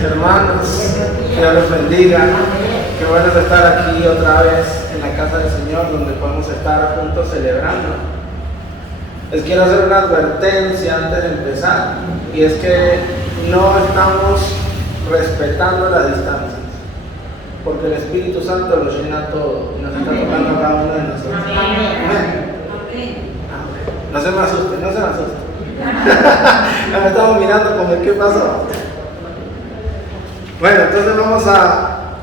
Hermanos, Dios los bendiga. Qué bueno es estar aquí otra vez en la casa del Señor, donde podemos estar juntos celebrando. Les quiero hacer una advertencia antes de empezar, y es que no estamos respetando las distancias, porque el Espíritu Santo lo llena todo y nos está tocando a cada uno de nosotros. Amén. No se me asusten, no se me asusten. Me estamos mirando como ¿qué pasó? Bueno, entonces vamos a,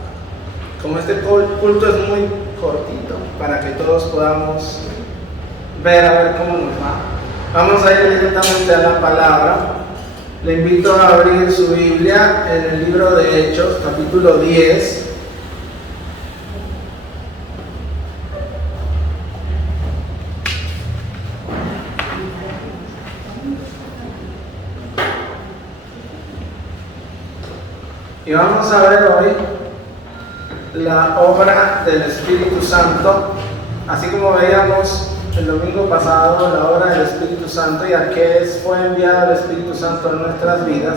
como este culto es muy cortito, para que todos podamos ver cómo nos va. Vamos a ir directamente a la palabra. Le invito a abrir su Biblia en el libro de Hechos, capítulo 10. Y vamos a ver hoy la obra del Espíritu Santo, así como veíamos el domingo pasado la obra del Espíritu Santo y a qué fue enviado el Espíritu Santo en nuestras vidas.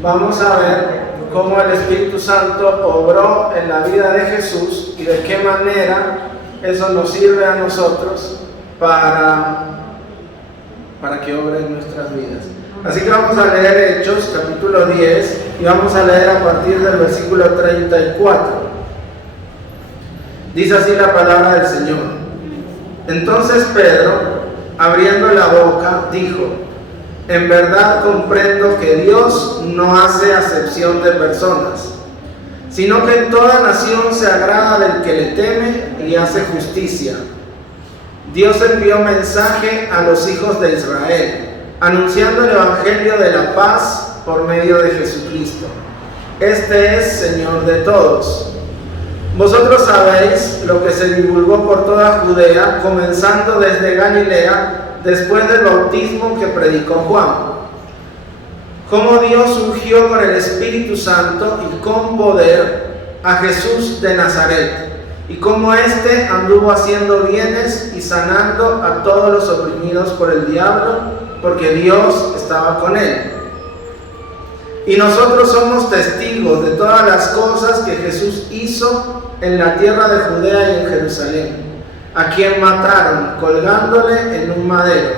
Vamos a ver cómo el Espíritu Santo obró en la vida de Jesús y de qué manera eso nos sirve a nosotros para que obre en nuestras vidas. Así que vamos a leer Hechos capítulo 10 y vamos a leer a partir del versículo 34. Dice así la palabra del Señor. Entonces Pedro, abriendo la boca, dijo: en verdad comprendo que Dios no hace acepción de personas, sino que en toda nación se agrada del que le teme y hace justicia. Dios envió mensaje a los hijos de Israel, anunciando el evangelio de la paz por medio de Jesucristo. Este es Señor de todos. Vosotros sabéis lo que se divulgó por toda Judea, comenzando desde Galilea, después del bautismo que predicó Juan. Cómo Dios ungió con el Espíritu Santo y con poder a Jesús de Nazaret, y cómo éste anduvo haciendo bienes y sanando a todos los oprimidos por el diablo, porque Dios estaba con él. Y nosotros somos testigos de todas las cosas que Jesús hizo en la tierra de Judea y en Jerusalén, a quien mataron colgándole en un madero.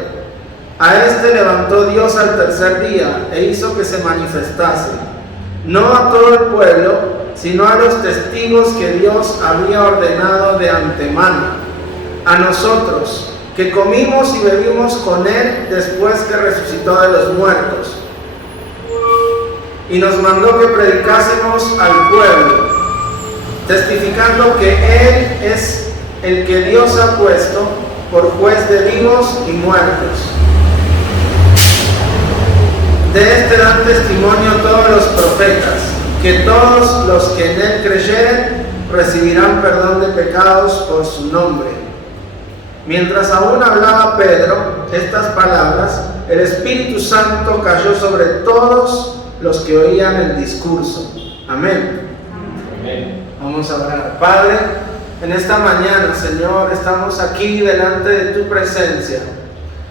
A este levantó Dios al tercer día e hizo que se manifestase, no a todo el pueblo, sino a los testigos que Dios había ordenado de antemano, a nosotros, que comimos y bebimos con él después que resucitó de los muertos. Y nos mandó que predicásemos al pueblo, testificando que él es el que Dios ha puesto por juez de vivos y muertos. De este dan testimonio todos los profetas, que todos los que en él creyeren recibirán perdón de pecados por su nombre. Mientras aún hablaba Pedro estas palabras, el Espíritu Santo cayó sobre todos los que oían el discurso. Amén. Amén. Vamos a orar. Padre, en esta mañana, Señor, estamos aquí delante de tu presencia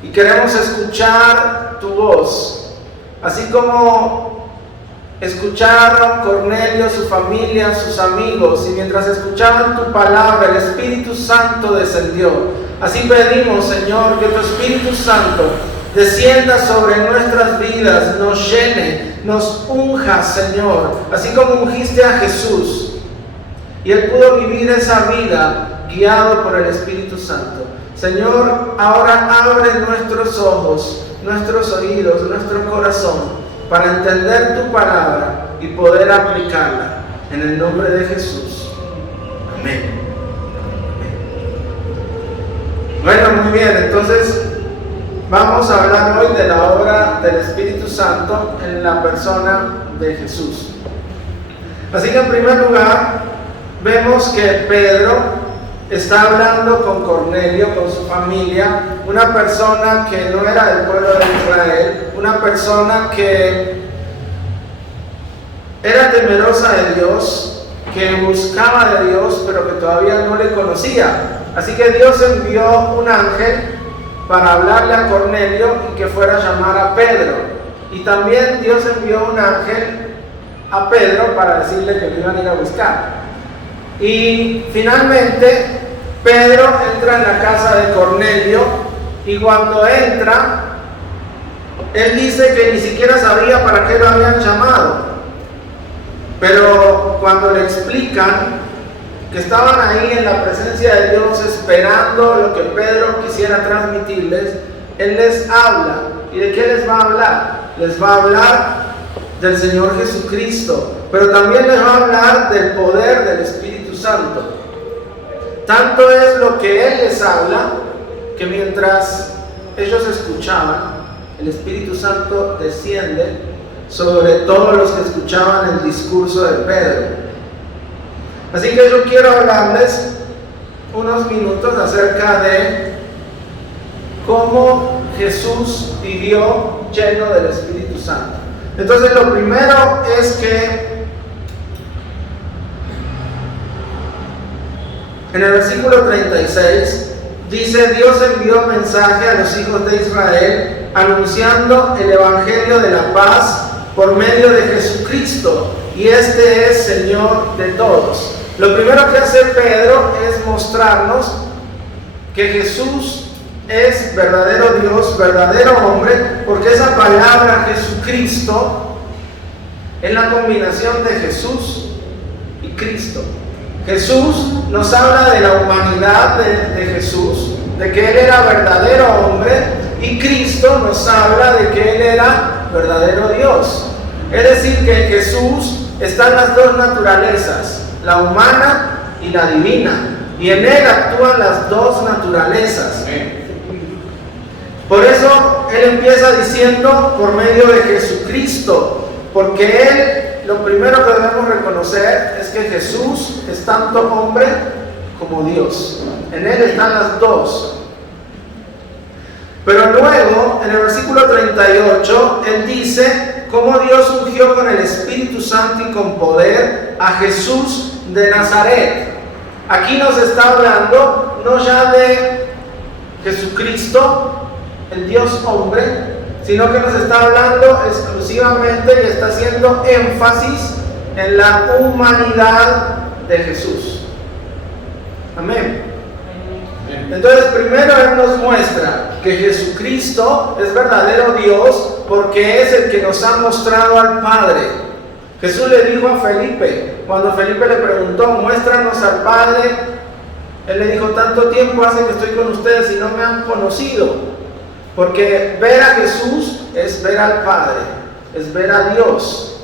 y queremos escuchar tu voz, así como escucharon Cornelio, su familia, sus amigos, y mientras escuchaban tu palabra, el Espíritu Santo descendió. Así pedimos, Señor, que tu Espíritu Santo descienda sobre nuestras vidas, nos llene, nos unja, Señor, así como ungiste a Jesús, y Él pudo vivir esa vida guiado por el Espíritu Santo. Señor, ahora abre nuestros ojos, nuestros oídos, nuestro corazón, para entender tu palabra y poder aplicarla, en el nombre de Jesús. Amén. Bueno, muy bien, entonces vamos a hablar hoy de la obra del Espíritu Santo en la persona de Jesús. Así que en primer lugar, vemos que Pedro está hablando con Cornelio, con su familia, una persona que no era del pueblo de Israel, una persona que era temerosa de Dios, que buscaba de Dios, pero que todavía no le conocía. Así que Dios envió un ángel para hablarle a Cornelio y que fuera a llamar a Pedro. Y también Dios envió un ángel a Pedro para decirle que lo iban a ir a buscar. Y finalmente Pedro entra en la casa de Cornelio, y cuando entra, él dice que ni siquiera sabía para qué lo habían llamado. Pero cuando le explican que estaban ahí en la presencia de Dios esperando lo que Pedro quisiera transmitirles, él les habla. ¿Y de qué les va a hablar? Les va a hablar del Señor Jesucristo, pero también les va a hablar del poder del Espíritu Santo. Tanto es lo que él les habla, que mientras ellos escuchaban, el Espíritu Santo desciende sobre todos los que escuchaban el discurso de Pedro. Así que yo quiero hablarles unos minutos acerca de cómo Jesús vivió lleno del Espíritu Santo. Entonces, lo primero es que en el versículo 36 dice: Dios envió mensaje a los hijos de Israel anunciando el evangelio de la paz por medio de Jesucristo, y este es Señor de todos. Lo primero que hace Pedro es mostrarnos que Jesús es verdadero Dios, verdadero hombre, porque esa palabra Jesucristo es la combinación de Jesús y Cristo. Jesús nos habla de la humanidad de Jesús, de que Él era verdadero hombre, y Cristo nos habla de que Él era verdadero Dios. Es decir, que en Jesús están las dos naturalezas, la humana y la divina, y en Él actúan las dos naturalezas. Por eso Él empieza diciendo por medio de Jesucristo, porque Él, lo primero que debemos reconocer es que Jesús es tanto hombre como Dios. En Él están las dos. Pero luego, en el versículo 38, Él dice cómo Dios ungió con el Espíritu Santo y con poder a Jesús de Nazaret. Aquí nos está hablando no ya de Jesucristo, el Dios hombre, sino que nos está hablando exclusivamente y está haciendo énfasis en la humanidad de Jesús. Amén. Entonces, primero Él nos muestra que Jesucristo es verdadero Dios porque es el que nos ha mostrado al Padre. Jesús le dijo a Felipe, cuando Felipe le preguntó: muéstranos al Padre, Él le dijo: tanto tiempo hace que estoy con ustedes y no me han conocido. Porque ver a Jesús es ver al Padre, es ver a Dios.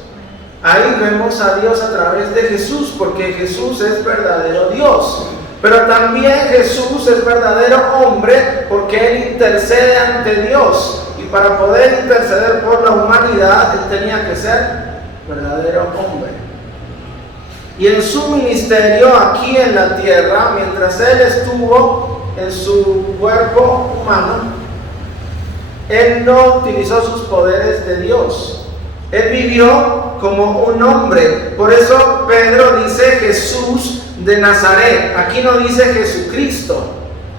Ahí vemos a Dios a través de Jesús, porque Jesús es verdadero Dios. Pero también Jesús es verdadero hombre, porque Él intercede ante Dios. Y para poder interceder por la humanidad, Él tenía que ser verdadero hombre. Y en su ministerio aquí en la tierra, mientras Él estuvo en su cuerpo humano, Él no utilizó sus poderes de Dios. Él vivió como un hombre. Por eso Pedro dice Jesús de Nazaret. Aquí no dice Jesucristo,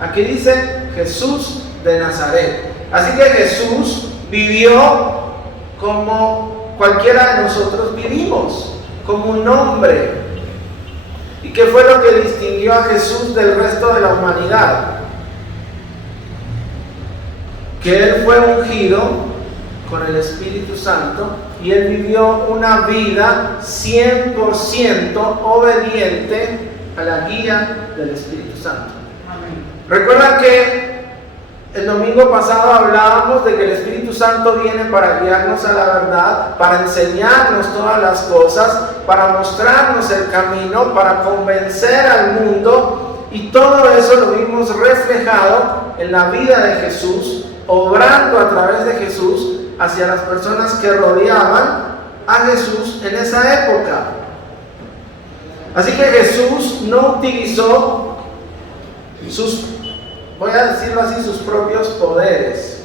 aquí dice Jesús de Nazaret. Así que Jesús vivió como cualquiera de nosotros vivimos, como un hombre. ¿Y qué fue lo que distinguió a Jesús del resto de la humanidad? Que Él fue ungido con el Espíritu Santo y Él vivió una vida 100% obediente a la guía del Espíritu Santo. Amén. Recuerda que el domingo pasado hablábamos de que el Espíritu Santo viene para guiarnos a la verdad, para enseñarnos todas las cosas, para mostrarnos el camino, para convencer al mundo, y todo eso lo vimos reflejado en la vida de Jesús, obrando a través de Jesús hacia las personas que rodeaban a Jesús en esa época. Así que Jesús no utilizó voy a decirlo así, sus propios poderes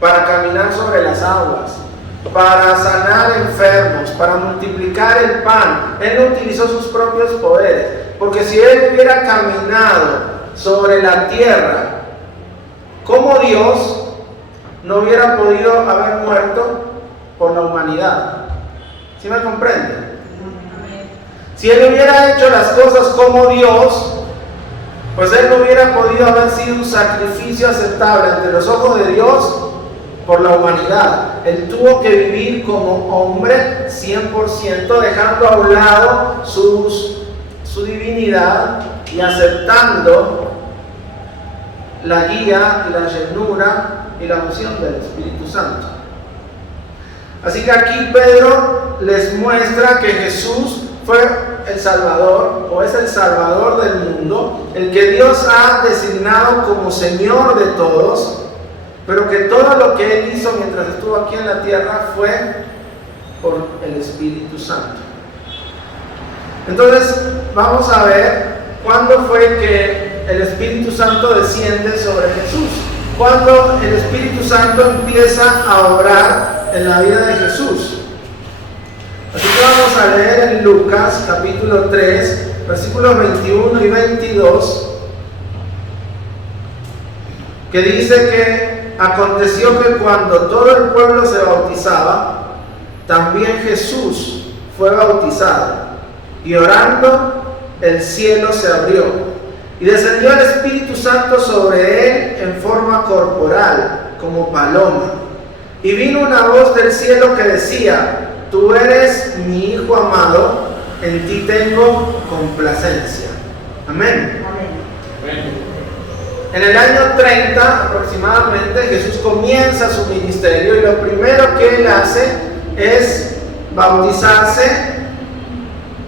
para caminar sobre las aguas, para sanar enfermos, para multiplicar el pan. Él no utilizó sus propios poderes, porque si Él hubiera caminado sobre la tierra como Dios, no hubiera podido haber muerto por la humanidad. ¿Sí me comprende? Si él hubiera hecho las cosas como Dios, pues él no hubiera podido haber sido un sacrificio aceptable ante los ojos de Dios por la humanidad. Él tuvo que vivir como hombre 100%, dejando a un lado su divinidad y aceptando la guía y la llenura y la unción del Espíritu Santo. Así que aquí Pedro les muestra que Jesús fue el Salvador, o es el Salvador del mundo, el que Dios ha designado como Señor de todos, pero que todo lo que Él hizo mientras estuvo aquí en la tierra fue por el Espíritu Santo. Entonces, vamos a ver cuándo fue que el Espíritu Santo desciende sobre Jesús. Cuando el Espíritu Santo empieza a obrar en la vida de Jesús. Así que vamos a leer en Lucas capítulo 3, versículos 21 y 22, que dice que aconteció que cuando todo el pueblo se bautizaba, también Jesús fue bautizado, y orando el cielo se abrió, y descendió el Espíritu Santo sobre él en forma corporal, como paloma, y vino una voz del cielo que decía: Tú eres mi Hijo amado, en ti tengo complacencia. Amén. Amén. En el año 30 aproximadamente Jesús comienza su ministerio y lo primero que él hace es bautizarse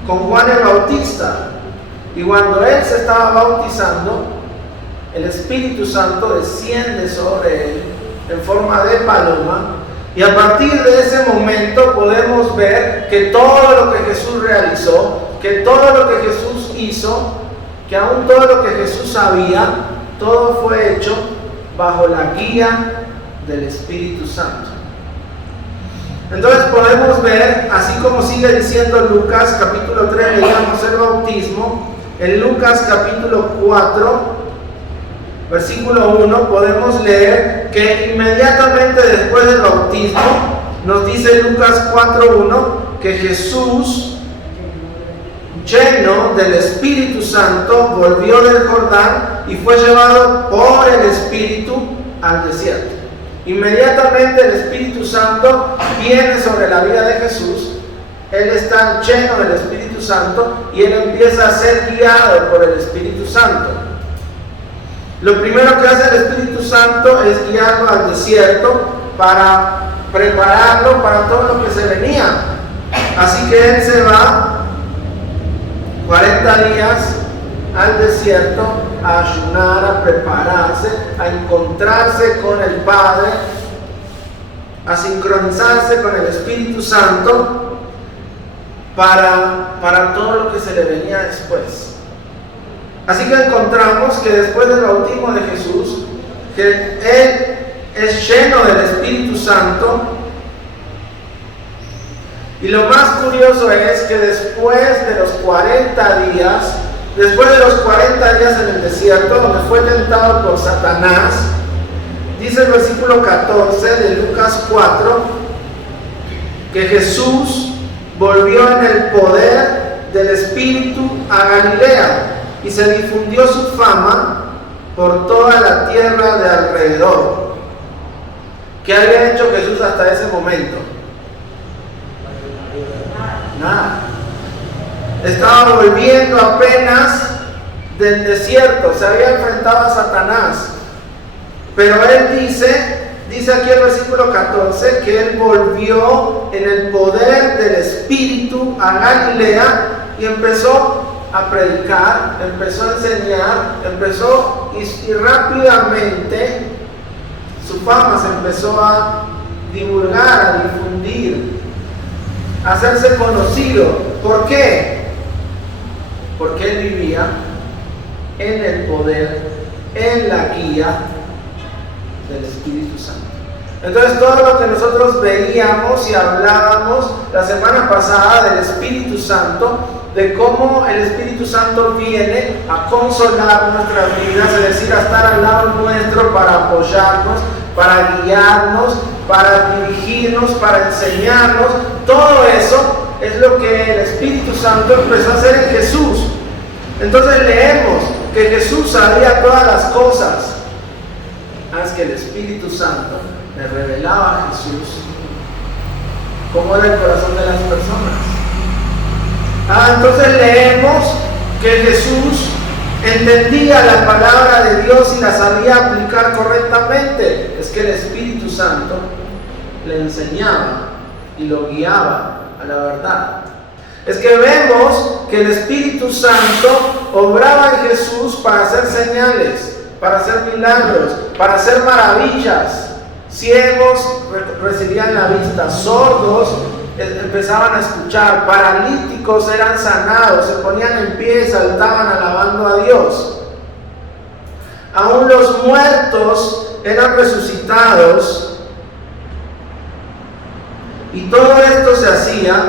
con Juan el Bautista. Y cuando él se estaba bautizando, el Espíritu Santo desciende sobre él en forma de paloma. Y a partir de ese momento podemos ver que todo lo que Jesús realizó, que todo lo que Jesús hizo, que aún todo lo que Jesús sabía, todo fue hecho bajo la guía del Espíritu Santo. Entonces podemos ver, así como sigue diciendo Lucas capítulo 3, leíamos el bautismo, en Lucas capítulo 4, versículo 1, podemos leer que inmediatamente después del bautismo, nos dice Lucas 4:1, que Jesús, lleno del Espíritu Santo, volvió del Jordán y fue llevado por el Espíritu al desierto. Inmediatamente el Espíritu Santo viene sobre la vida de Jesús. Él está lleno del Espíritu Santo y él empieza a ser guiado por el Espíritu Santo. Lo primero que hace el Espíritu Santo es guiarlo al desierto para prepararlo para todo lo que se venía. Así que él se va 40 días al desierto a ayunar, a prepararse, a encontrarse con el Padre, a sincronizarse con el Espíritu Santo para todo lo que se le venía después. Así que encontramos que después del bautismo de Jesús, que Él es lleno del Espíritu Santo, y lo más curioso es que después de los 40 días en el desierto, donde fue tentado por Satanás, dice el versículo 14 de Lucas 4, que Jesús volvió en el poder del Espíritu a Galilea, y se difundió su fama por toda la tierra de alrededor. ¿Qué había hecho Jesús hasta ese momento? Nada. Estaba volviendo apenas del desierto, se había enfrentado a Satanás. Pero él dice aquí el versículo 14, que él volvió en el poder del Espíritu a Galilea y empezó a predicar, empezó a enseñar, y rápidamente su fama se empezó a divulgar, a difundir, a hacerse conocido. ¿Por qué? Porque él vivía en el poder, en la guía del Espíritu Santo. Entonces todo lo que nosotros veíamos y hablábamos la semana pasada del Espíritu Santo, de cómo el Espíritu Santo viene a consolar nuestras vidas, es decir, a estar al lado nuestro para apoyarnos, para guiarnos, para dirigirnos, para enseñarnos, todo eso es lo que el Espíritu Santo empezó a hacer en Jesús. Entonces leemos que Jesús sabía todas las cosas. Es que el Espíritu Santo le revelaba a Jesús cómo era el corazón de las personas. Entonces leemos que Jesús entendía la palabra de Dios y la sabía aplicar correctamente. Es que el Espíritu Santo le enseñaba y lo guiaba a la verdad. Es que vemos que el Espíritu Santo obraba en Jesús para hacer señales, para hacer milagros, para hacer maravillas. Ciegos recibían la vista, sordos empezaban a escuchar, paralíticos eran sanados, se ponían en pie y saltaban alabando a Dios. Aún los muertos eran resucitados, y todo esto se hacía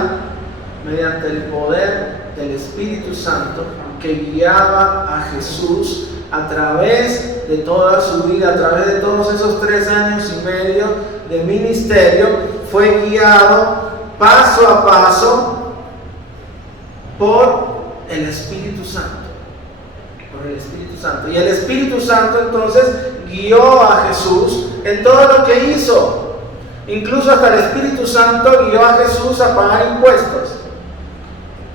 mediante el poder del Espíritu Santo que guiaba a Jesús a través de toda su vida, a través de todos esos 3 años y medio de ministerio. Fue guiado paso a paso por el Espíritu Santo. Por el Espíritu Santo. Y el Espíritu Santo entonces guió a Jesús en todo lo que hizo. Incluso hasta el Espíritu Santo guió a Jesús a pagar impuestos.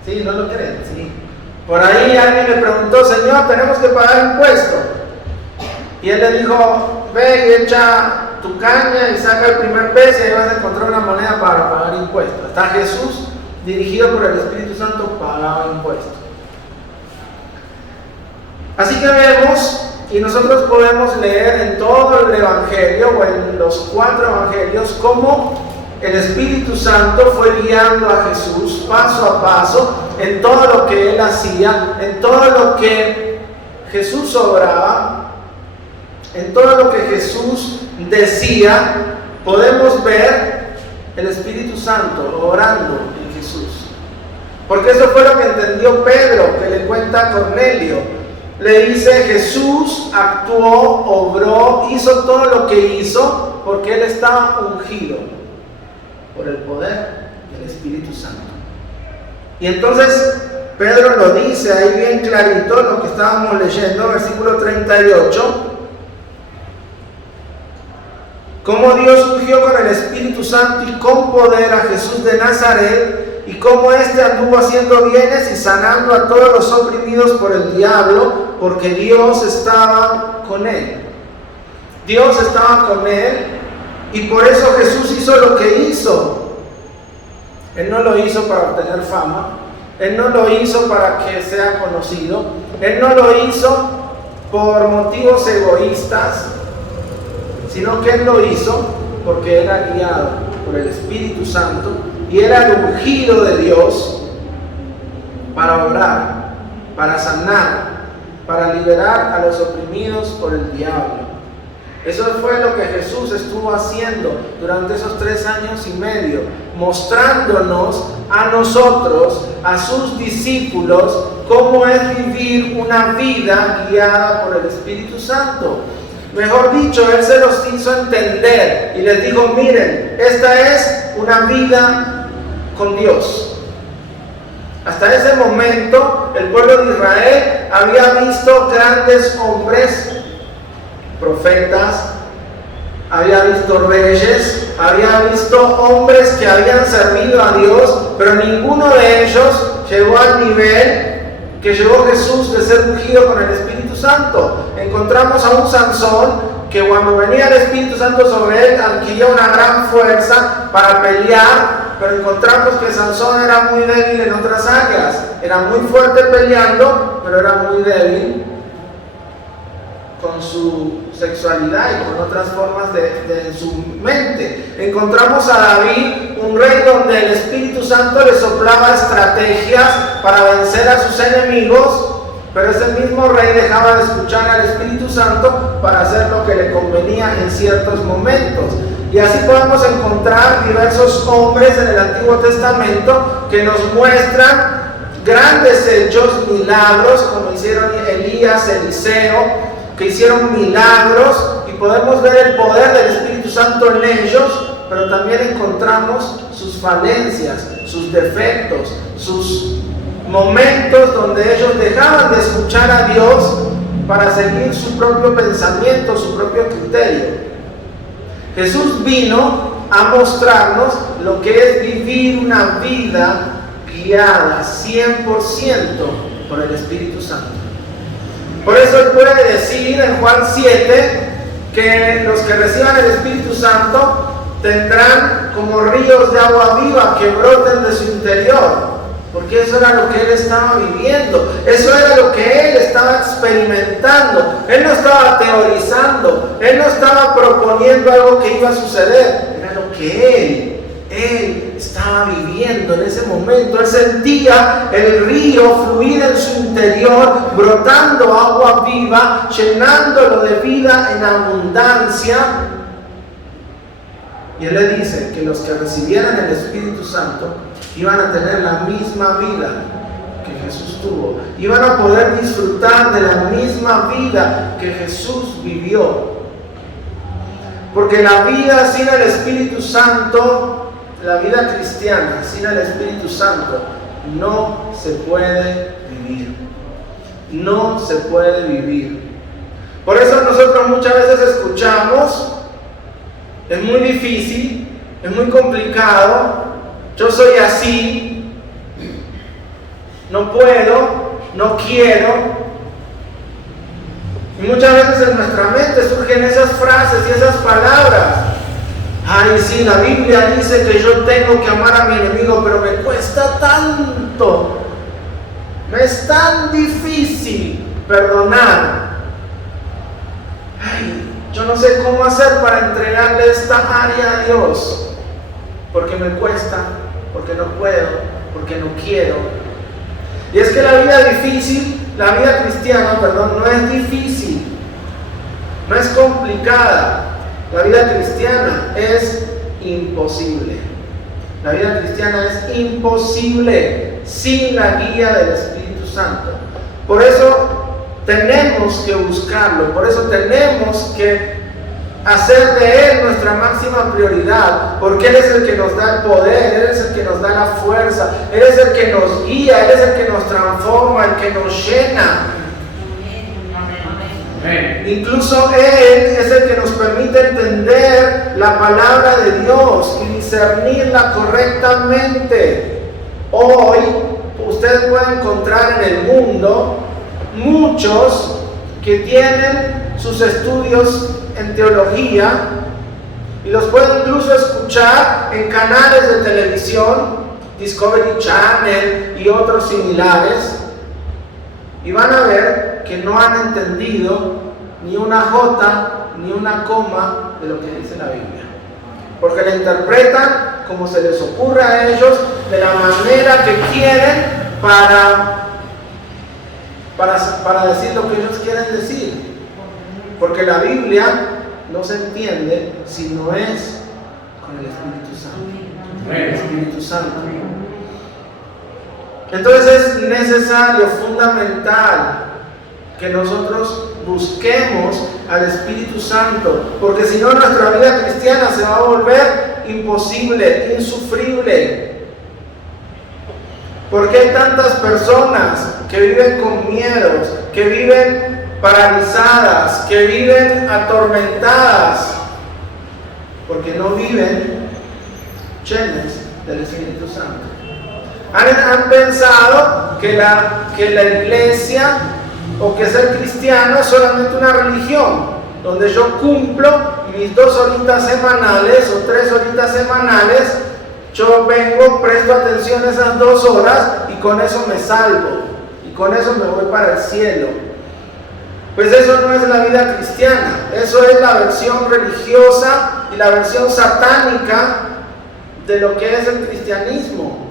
¿Sí? ¿No lo creen? Sí. Por ahí alguien le preguntó: Señor, tenemos que pagar impuestos. Y él le dijo: ve y echa tu caña y saca el primer pez y ahí vas a encontrar una moneda para pagar impuestos. Hasta Jesús, dirigido por el Espíritu Santo, pagaba impuestos. Así que vemos, y nosotros podemos leer en todo el Evangelio o en los 4 Evangelios, cómo el Espíritu Santo fue guiando a Jesús paso a paso en todo lo que Él hacía, en todo lo que Jesús obraba, en todo lo que Jesús decía. Podemos ver el Espíritu Santo obrando en Jesús. Porque eso fue lo que entendió Pedro, que le cuenta a Cornelio. Le dice: Jesús actuó, obró, hizo todo lo que hizo porque Él estaba ungido por el poder del Espíritu Santo. Y entonces Pedro lo dice ahí bien clarito, lo que estábamos leyendo, versículo 38. Cómo Dios ungió con el Espíritu Santo y con poder a Jesús de Nazaret, y cómo éste anduvo haciendo bienes y sanando a todos los oprimidos por el diablo, porque Dios estaba con él. Dios estaba con él, y por eso Jesús hizo lo que hizo. Él no lo hizo para obtener fama, Él no lo hizo para que sea conocido, Él no lo hizo por motivos egoístas, sino que Él lo hizo porque era guiado por el Espíritu Santo y era el ungido de Dios para obrar, para sanar, para liberar a los oprimidos por el diablo. Eso fue lo que Jesús estuvo haciendo durante esos 3 años y medio, mostrándonos a nosotros, a sus discípulos, cómo es vivir una vida guiada por el Espíritu Santo. Mejor dicho, Él se los hizo entender y les dijo: miren, esta es una vida con Dios. Hasta ese momento, el pueblo de Israel había visto grandes hombres, profetas, había visto reyes, había visto hombres que habían servido a Dios, pero ninguno de ellos llegó al nivel que llegó Jesús de ser ungido con el Espíritu Santo. Encontramos a un Sansón que cuando venía el Espíritu Santo sobre él adquiría una gran fuerza para pelear, pero encontramos que Sansón era muy débil en otras áreas. Era muy fuerte peleando, pero era muy débil con su sexualidad y con otras formas de su mente. Encontramos a David, un rey donde el Espíritu Santo le soplaba estrategias para vencer a sus enemigos, pero ese mismo rey dejaba de escuchar al Espíritu Santo para hacer lo que le convenía en ciertos momentos. Y así podemos encontrar diversos hombres en el Antiguo Testamento que nos muestran grandes hechos, milagros, como hicieron Elías, Eliseo, que hicieron milagros, y podemos ver el poder del Espíritu Santo en ellos, pero también encontramos sus falencias, sus defectos, sus momentos donde ellos dejaban de escuchar a Dios para seguir su propio pensamiento, su propio criterio. Jesús vino a mostrarnos lo que es vivir una vida guiada 100% por el Espíritu Santo. Por eso Él puede decir en Juan 7 que los que reciban el Espíritu Santo tendrán como ríos de agua viva que broten de su interior, porque eso era lo que Él estaba viviendo, eso era lo que Él estaba experimentando. Él no estaba teorizando, Él no estaba proponiendo algo que iba a suceder, era lo que Él estaba viviendo en ese momento. Él sentía el río fluir en su interior, brotando agua viva, llenándolo de vida en abundancia. Y Él le dice que los que recibieran el Espíritu Santo iban a tener la misma vida que Jesús tuvo, iban a poder disfrutar de la misma vida que Jesús vivió. Porque la vida sin el Espíritu Santo, la vida cristiana sin el Espíritu Santo, no se puede vivir. No se puede vivir. Por eso nosotros muchas veces escuchamos: es muy difícil, es muy complicado, yo soy así, no puedo, no quiero. Y muchas veces en nuestra mente surgen esas frases y esas palabras. Ay, sí, la Biblia dice que yo tengo que amar a mi enemigo, pero me cuesta tanto, me es tan difícil perdonar. Ay, yo no sé cómo hacer para entregarle esta área a Dios, porque me cuesta, porque no puedo, porque no quiero. Y es que la vida difícil, la vida cristiana, no es difícil, no es complicada. La vida cristiana es imposible. La vida cristiana es imposible sin la guía del Espíritu Santo. Por eso tenemos que buscarlo, por eso tenemos que hacer de Él nuestra máxima prioridad, porque Él es el que nos da el poder, Él es el que nos da la fuerza, Él es el que nos guía, Él es el que nos transforma, el que nos llena. Amén. Incluso Él es el que nos permite entender la palabra de Dios y discernirla correctamente. Hoy usted puede encontrar en el mundo muchos que tienen sus estudios en teología y los pueden incluso escuchar en canales de televisión, Discovery Channel y otros similares, y van a ver que no han entendido ni una jota ni una coma de lo que dice la Biblia, porque la interpretan como se les ocurre a ellos, de la manera que quieren para decir lo que ellos quieren decir. Porque la Biblia no se entiende si no es con el Espíritu Santo. El Espíritu Santo. Entonces es necesario, fundamental, que nosotros busquemos al Espíritu Santo, porque si no nuestra vida cristiana se va a volver imposible, insufrible. Porque hay tantas personas que viven con miedos, que viven paralizadas, que viven atormentadas, porque no viven llenos del Espíritu Santo. Han pensado que la iglesia o que ser cristiano es solamente una religión, donde yo cumplo mis 2 horitas semanales o 3 horitas semanales, yo vengo, presto atención a esas 2 horas y con eso me salvo, y con eso me voy para el cielo. Pues eso no es la vida cristiana, eso es la versión religiosa y la versión satánica de lo que es el cristianismo.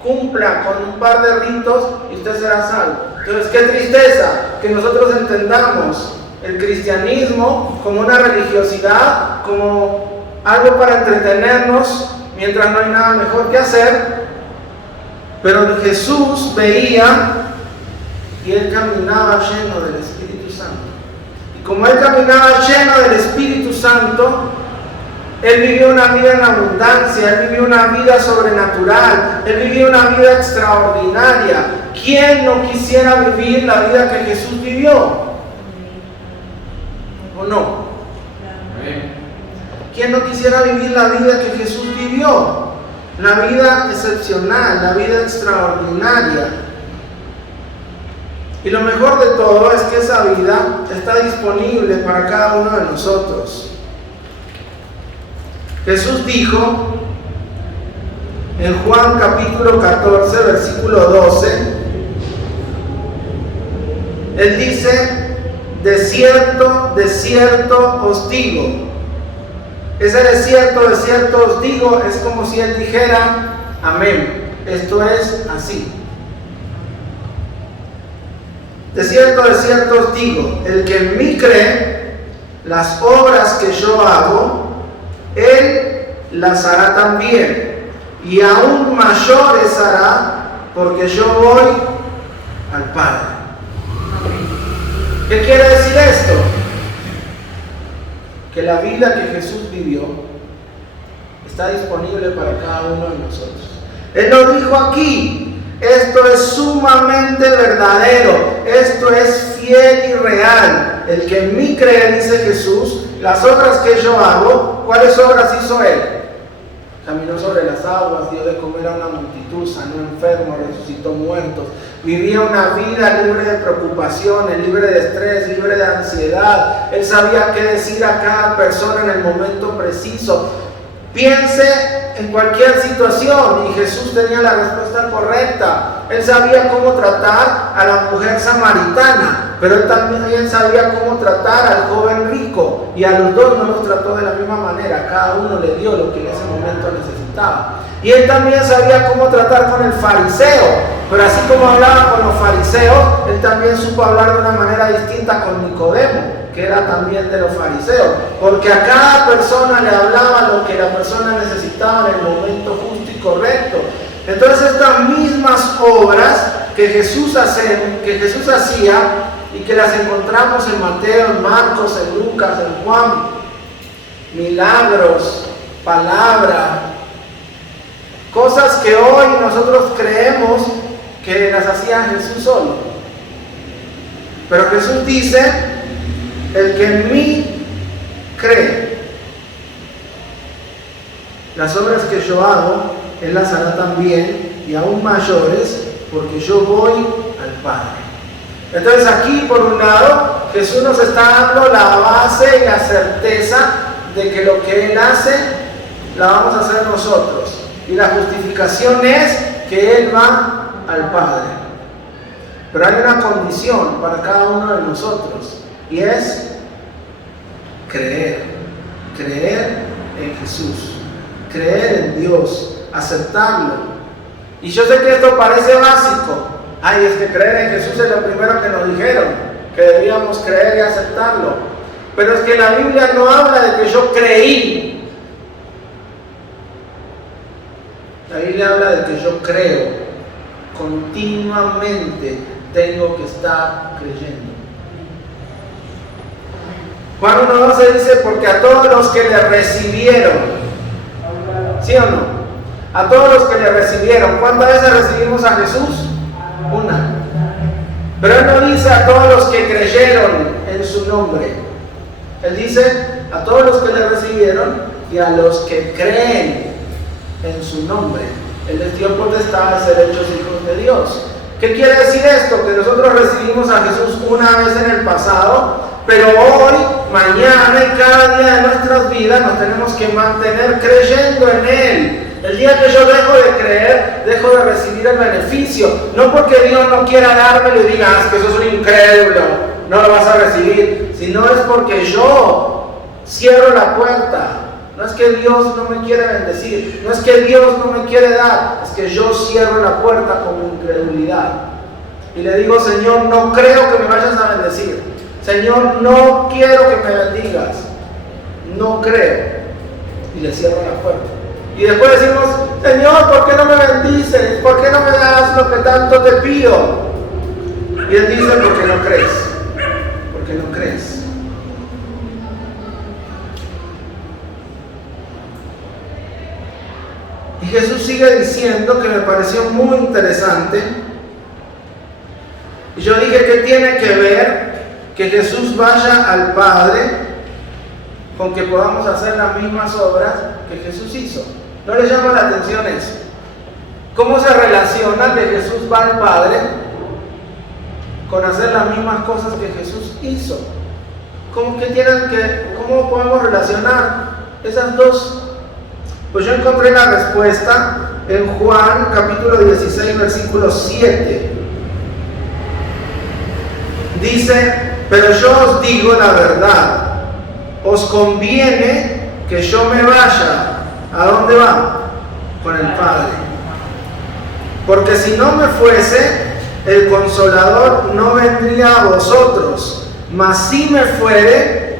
Cumpla con un par de ritos y usted será salvo. Entonces, qué tristeza que nosotros entendamos el cristianismo como una religiosidad, como algo para entretenernos mientras no hay nada mejor que hacer. Pero Jesús veía y Él caminaba lleno del Espíritu Santo. Y como Él caminaba lleno del Espíritu Santo, Él vivió una vida en abundancia, Él vivió una vida sobrenatural, Él vivió una vida extraordinaria. ¿Quién no quisiera vivir la vida que Jesús vivió? ¿O no? ¿Quién no quisiera vivir la vida que Jesús vivió? La vida excepcional, la vida extraordinaria. Y lo mejor de todo es que esa vida está disponible para cada uno de nosotros. Jesús dijo en Juan capítulo 14, versículo 12, Él dice: de cierto, de cierto os digo. Ese de cierto os digo es como si Él dijera: amén, esto es así. De cierto os digo, el que en mí cree, las obras que yo hago, Él las hará también, y aún mayores hará, porque yo voy al Padre. ¿Qué quiere decir esto? Que la vida que Jesús vivió está disponible para cada uno de nosotros. Él lo dijo aquí: esto es sumamente verdadero, esto es fiel y real. El que en mí cree, dice Jesús, las obras que yo hago, ¿cuáles obras hizo Él? Caminó sobre las aguas, dio de comer a una multitud, sanó enfermos, resucitó muertos, vivía una vida libre de preocupaciones, libre de estrés, libre de ansiedad. Él sabía qué decir a cada persona en el momento preciso. Piense en cualquier situación y Jesús tenía la respuesta correcta. Él sabía cómo tratar a la mujer samaritana, pero él también sabía cómo tratar al joven rico, y a los dos no los trató de la misma manera. Cada uno le dio lo que en ese momento necesitaba. Y él también sabía cómo tratar con el fariseo, pero así como hablaba con los fariseos, él también supo hablar de una manera distinta con Nicodemo, que era también de los fariseos, porque a cada persona le hablaba lo que la persona necesitaba en el momento justo y correcto. Entonces estas mismas obras que Jesús hacía y que las encontramos en Mateo, en Marcos, en Lucas, en Juan, milagros, palabra, cosas que hoy nosotros creemos que las hacía Jesús solo. Pero Jesús dice: el que en mí cree, las obras que yo hago, Él las hará también, y aún mayores, porque yo voy al Padre. Entonces aquí, por un lado, Jesús nos está dando la base y la certeza de que lo que Él hace, la vamos a hacer nosotros. Y la justificación es que Él va al Padre. Pero hay una condición para cada uno de nosotros, y es creer en Jesús, creer en Dios, aceptarlo. Y yo sé que esto parece básico. Ay, es que creer en Jesús es lo primero que nos dijeron, que debíamos creer y aceptarlo. Pero es que la Biblia no habla de que yo creí. La Biblia habla de que yo creo. Continuamente tengo que estar creyendo. Juan 1:12 dice: porque a todos los que le recibieron, ¿sí o no? A todos los que le recibieron. ¿Cuántas veces recibimos a Jesús? Una. Pero Él no dice a todos los que creyeron en su nombre. Él dice a todos los que le recibieron y a los que creen en su nombre. Él les dio potestad de ser hechos hijos de Dios. ¿Qué quiere decir esto? Que nosotros recibimos a Jesús una vez en el pasado, pero hoy, mañana y cada día de nuestras vidas nos tenemos que mantener creyendo en Él. El día que yo dejo de creer, dejo de recibir el beneficio. No porque Dios no quiera dármelo y diga: es que sos un incrédulo, no lo vas a recibir. Sino es porque yo cierro la puerta. No es que Dios no me quiere bendecir, no es que Dios no me quiere dar, es que yo cierro la puerta con mi incredulidad. Y le digo: Señor, no creo que me vayas a bendecir. Señor, no quiero que me bendigas. No creo. Y le cierro la puerta. Y después decimos: Señor, ¿por qué no me bendices? ¿Por qué no me das lo que tanto te pido? Y Él dice: porque no crees. Porque no crees. Y Jesús sigue diciendo, que me pareció muy interesante. Y yo dije, ¿qué tiene que ver que Jesús vaya al Padre con que podamos hacer las mismas obras que Jesús hizo? ¿No les llama la atención eso? ¿Cómo se relaciona que Jesús va al Padre con hacer las mismas cosas que Jesús hizo? ¿Cómo podemos relacionar esas dos? Pues yo encontré la respuesta en Juan capítulo 16 versículo 7. Dice, pero yo os digo la verdad, os conviene que yo me vaya. ¿A dónde va? Con el Padre. Porque si no me fuese, el Consolador no vendría a vosotros, mas si me fuere,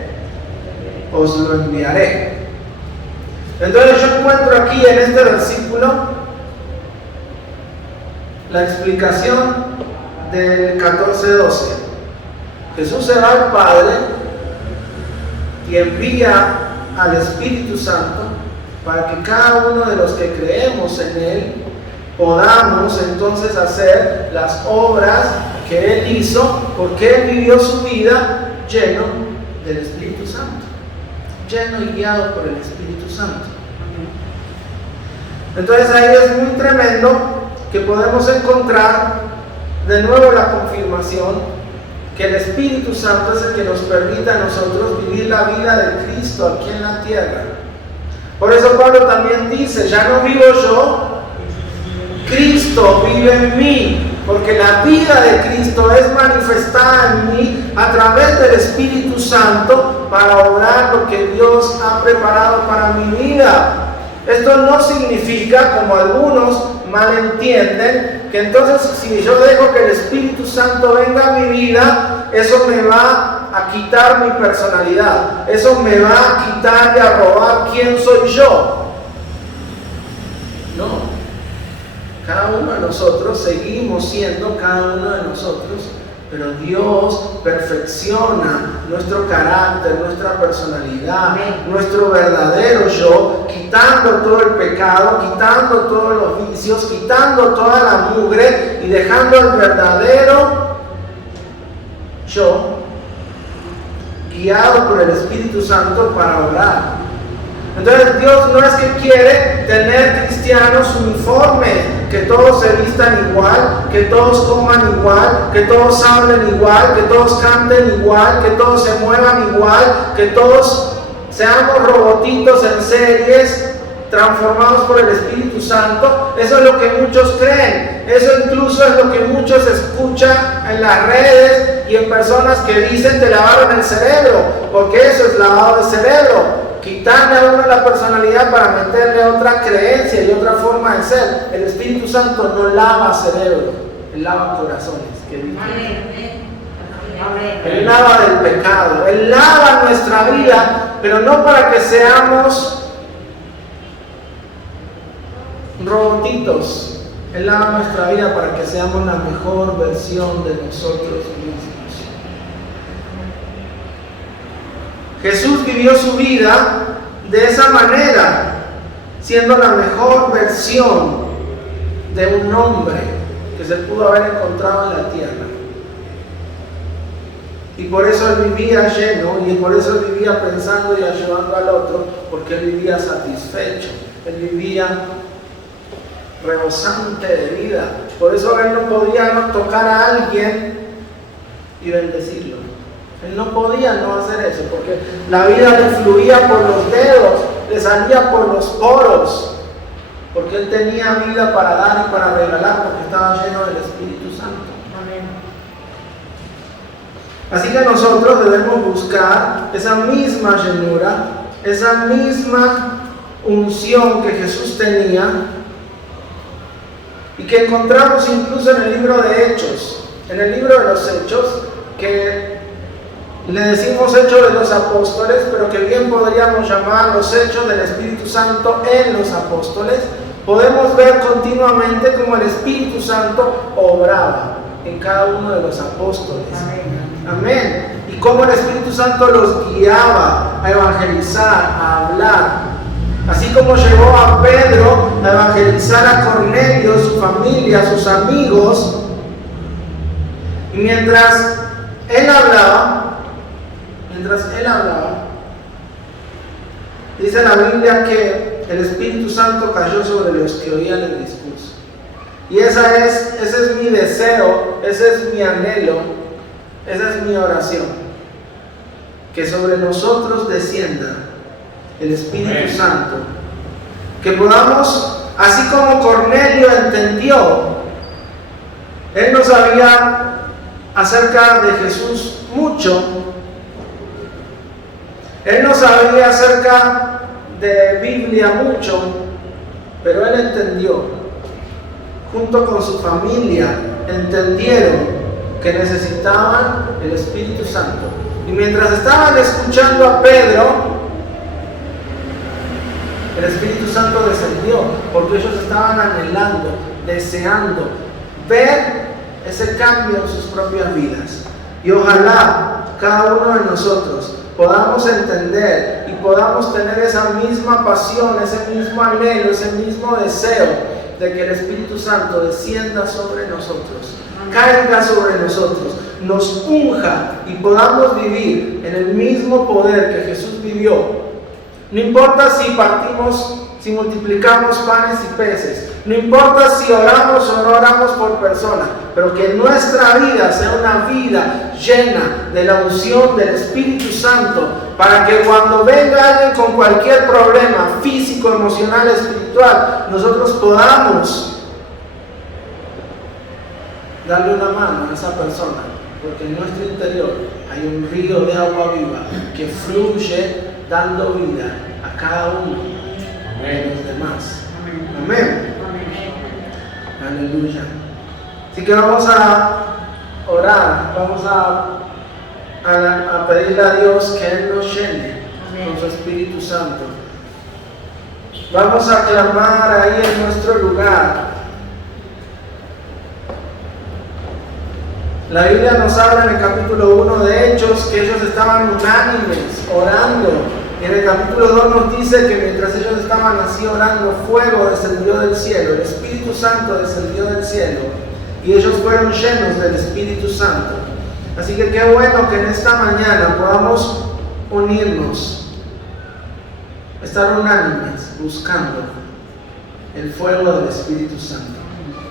os lo enviaré. Entonces yo encuentro aquí en este versículo la explicación del 14:12. Jesús se va al Padre y envía al Espíritu Santo para que cada uno de los que creemos en Él podamos entonces hacer las obras que Él hizo, porque Él vivió su vida lleno del Espíritu Santo, lleno y guiado por el Espíritu Santo. Entonces ahí es muy tremendo que podemos encontrar de nuevo la confirmación que el Espíritu Santo es el que nos permite a nosotros vivir la vida de Cristo aquí en la tierra. Por eso Pablo también dice, ya no vivo yo, Cristo vive en mí, porque la vida de Cristo es manifestada en mí a través del Espíritu Santo para obrar lo que Dios ha preparado para mi vida. Esto no significa, como algunos malentienden, que entonces si yo dejo que el Espíritu Santo venga a mi vida, eso me va a quitar mi personalidad, eso me va a quitar y a robar quién soy yo. No. Cada uno de nosotros seguimos siendo cada uno de nosotros, pero Dios perfecciona nuestro carácter, nuestra personalidad, nuestro verdadero yo, quitando todo el pecado, quitando todos los vicios, quitando toda la mugre y dejando el verdadero yo guiado por el Espíritu Santo para obrar. Entonces Dios no es que quiere tener cristianos uniformes, que todos se vistan igual, que todos coman igual, que todos hablen igual, que todos canten igual, que todos se muevan igual, que todos seamos robotitos en series transformados por el Espíritu Santo. Eso es lo que muchos creen, eso incluso es lo que muchos escuchan en las redes y en personas que dicen te lavaron el cerebro, porque eso es lavado de cerebro. Quitarle a uno la personalidad para meterle otra creencia y otra forma de ser. El Espíritu Santo no lava cerebro, Él lava corazones. Él lava del pecado, Él lava nuestra vida, pero no para que seamos robotitos. Él lava nuestra vida para que seamos la mejor versión de nosotros mismos. Jesús vivió su vida de esa manera, siendo la mejor versión de un hombre que se pudo haber encontrado en la tierra. Y por eso Él vivía lleno, y por eso Él vivía pensando y ayudando al otro, porque Él vivía satisfecho, Él vivía rebosante de vida. Por eso Él no podía no tocar a alguien y bendecirlo. Él no podía no hacer eso, porque la vida le fluía por los dedos, le salía por los poros, porque Él tenía vida para dar y para regalar, porque estaba lleno del Espíritu Santo. Amén. Así que nosotros debemos buscar esa misma llenura, esa misma unción que Jesús tenía y que encontramos incluso en el libro de Hechos, en el libro de los Hechos, que le decimos Hechos de los Apóstoles, pero que bien podríamos llamar los Hechos del Espíritu Santo en los Apóstoles. Podemos ver continuamente cómo el Espíritu Santo obraba en cada uno de los apóstoles. Amén. Y cómo el Espíritu Santo los guiaba a evangelizar, a hablar. Así como mismo llevó a Pedro a evangelizar a Cornelio, su familia, sus amigos. Y mientras él hablaba, dice la Biblia que el Espíritu Santo cayó sobre los que oían el discurso. Y ese es mi deseo, ese es mi anhelo, esa es mi oración. Que sobre nosotros descienda el Espíritu Santo. Que podamos, así como Cornelio entendió, él no sabía acerca de Jesús mucho, él no sabía acerca de Biblia mucho, pero él entendió. Junto con su familia entendieron que necesitaban el Espíritu Santo. Y mientras estaban escuchando a Pedro, el Espíritu Santo descendió, porque ellos estaban anhelando, deseando ver ese cambio en sus propias vidas. Y ojalá cada uno de nosotros podamos entender y podamos tener esa misma pasión, ese mismo anhelo, ese mismo deseo de que el Espíritu Santo descienda sobre nosotros, caiga sobre nosotros, nos unja y podamos vivir en el mismo poder que Jesús vivió. No importa si partimos, si multiplicamos panes y peces, no importa si oramos o no oramos por persona, pero que nuestra vida sea una vida llena de la unción del Espíritu Santo, para que cuando venga alguien con cualquier problema físico, emocional, espiritual, nosotros podamos darle una mano a esa persona, porque en nuestro interior hay un río de agua viva que fluye dando vida a cada uno de los demás. Amén. Aleluya. Así que vamos a orar, vamos a pedirle a Dios que Él nos llene con su Espíritu Santo. Vamos a clamar ahí en nuestro lugar. La Biblia nos habla en el capítulo 1 de Hechos que ellos estaban unánimes, orando. Y en el capítulo 2 nos dice que mientras ellos estaban así orando, fuego descendió del cielo, el Espíritu Santo descendió del cielo, y ellos fueron llenos del Espíritu Santo. Así que qué bueno que en esta mañana podamos unirnos, estar unánimes, buscando el fuego del Espíritu Santo.